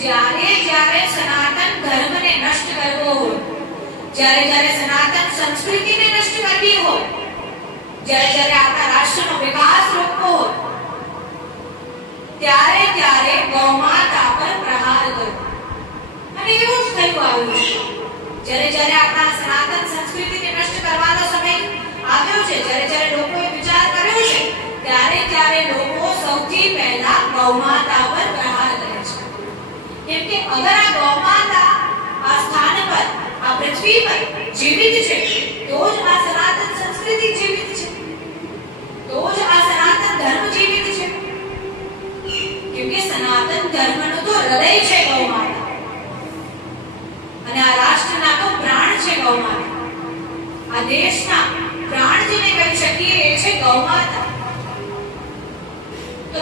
જ્યારે જ્યારે સનાતન ધર્મને નષ્ટ કરવો હોય, જ્યારે જ્યારે સનાતન સંસ્કૃતિને નષ્ટ કરવી હોય, જ્યારે જ્યારે આપણા રાષ્ટ્રનો વિકાસ રોકવો હોય, ત્યારે ત્યારે ગૌમાતા પર પ્રહાર કરો. અને એવું જ થયું આવ્યું છે. જ્યારે જ્યારે આપણા સનાતન સંસ્કૃતિને નષ્ટ કરવાનો સમય આવ્યો છે, જ્યારે જ્યારે લોકોએ વિચાર કર્યો છે, ત્યારે ત્યારે લોકો સૌથી પહેલા ગૌમાતા પર પ્રહાર કરે છે. કેમ કે અગર આ ગૌમાતા આ સ્થાન પર, આ પૃથ્વી પર જીવિત છે, તો જ આ સનાતન સંસ્કૃતિ જીવિત છે, તો જ આ સનાતન ધર્મ જીવિત છે. કેમ કે સનાતન ધર્મનો તો હૃદય છે ગૌમાતા, અને આ રાષ્ટ્રના તો પ્રાણ છે ગૌમાતા. આ દેશના પ્રાણ જેને કહી શકીએ એ છે ગૌમાતા. તો